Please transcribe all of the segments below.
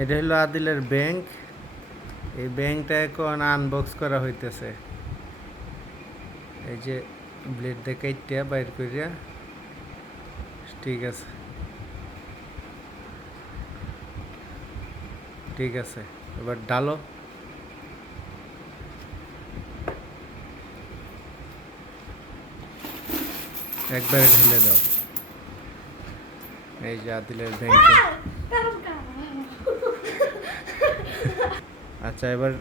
এটা হলো আদিলের ব্যাংক এই ব্যাংকটা এখন আনবক্স করা হইতেছে। এই যে ব্লেড দিয়ে কাইটিয়া বাইর করিয়া ঠিক আছে। ঠিক আছে, এবার ডালো। একবারে ঢেলে দাও। এই যে আদিলের ব্যাংকে আচ্ছা এবার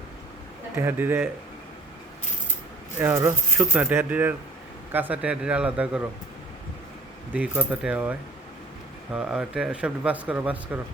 টেহাডিরে এবারও শুকনো টেহাডিরের, কাঁচা টেহাডিরে আলাদা করো। দেখি কত টেহা হয়। আর সব বাস করো বাস করো।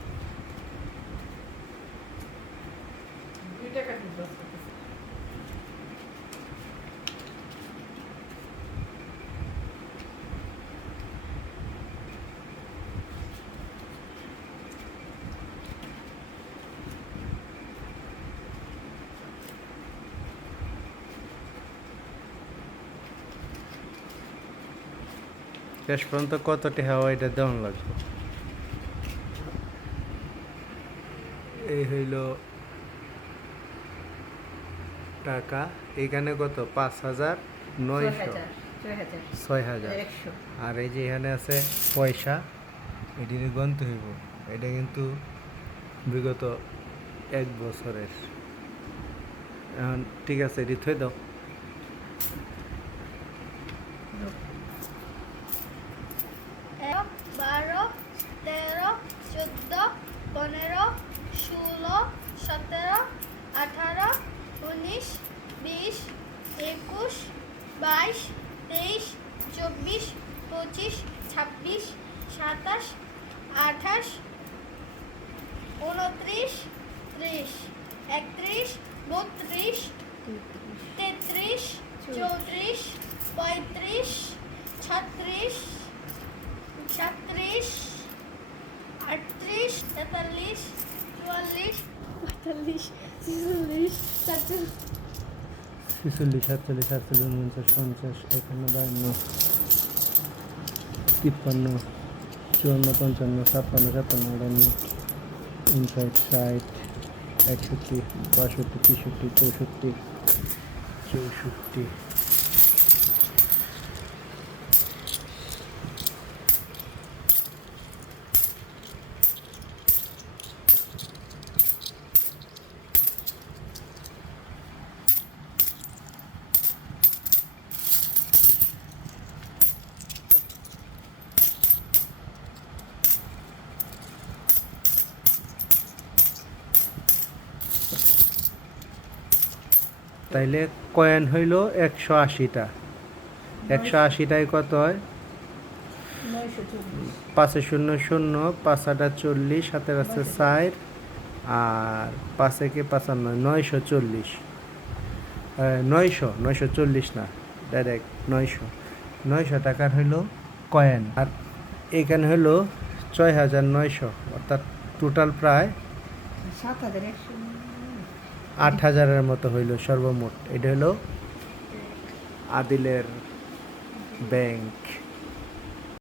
শেষ পর্যন্ত কতটি টেহা হয় এটা দেওয়ান লাগবে এই হইল টাকা এখানে কত? পাঁচ হাজার নয়শো। ছয় হাজার আর এই যে এখানে আছে পয়সা এটির গন্ত হইব। এটা কিন্তু বিগত এক বছরের। এখন ঠিক আছে এটি থই দাও। একুশ, বাইশ, তেইশ, চব্বিশ, পঁচিশ, ছাব্বিশ, সাতাশ, আঠাশ, উনত্রিশ, ত্রিশ, একত্রিশ, বত্রিশ, তেত্রিশ, চৌত্রিশ, পঁয়ত্রিশ, ছত্রিশ, সাতত্রিশ, আটত্রিশ, তেতাল্লিশ, চুয়াল্লিশ, পঁয়তাল্লিশ, ছেচল্লিশ, সাতচল্লিশ। ছেচল্লিশ, সাতচল্লিশ সাতচল্লিশ, উনপঞ্চাশ, পঞ্চাশ, একান্ন বায়ান্ন তিপ্পান্ন, চুয়ান্ন, পঞ্চান্ন, ছাপ্পান্ন সাতান্ন আটান্ন উনষাট ষাট, একষট্টি, বাষট্টি, তেষট্টি, চৌষট্টি চৌষট্টি। তাইলে কয়েন হইল একশো আশিটা। একশো আশিটায় কত হয়? পাঁচে শূন্য শূন্য, পাঁচ আটা চল্লিশ, সাতের আছে ষাট, আর পাঁচে কে পাঁচান্ন, নয়শো চল্লিশ। নয়শো নয়শো চল্লিশ না ডাইরেক্ট নয়শো। নয়শো টাকার হইল কয়েন। আর এখানে হইল ছয় হাজার নয়শো, অর্থাৎ টোটাল প্রায় সাত হাজার একশো আট হাজারের মতো হইল সর্বমোট। এটা হলো আদিলের ব্যাংক।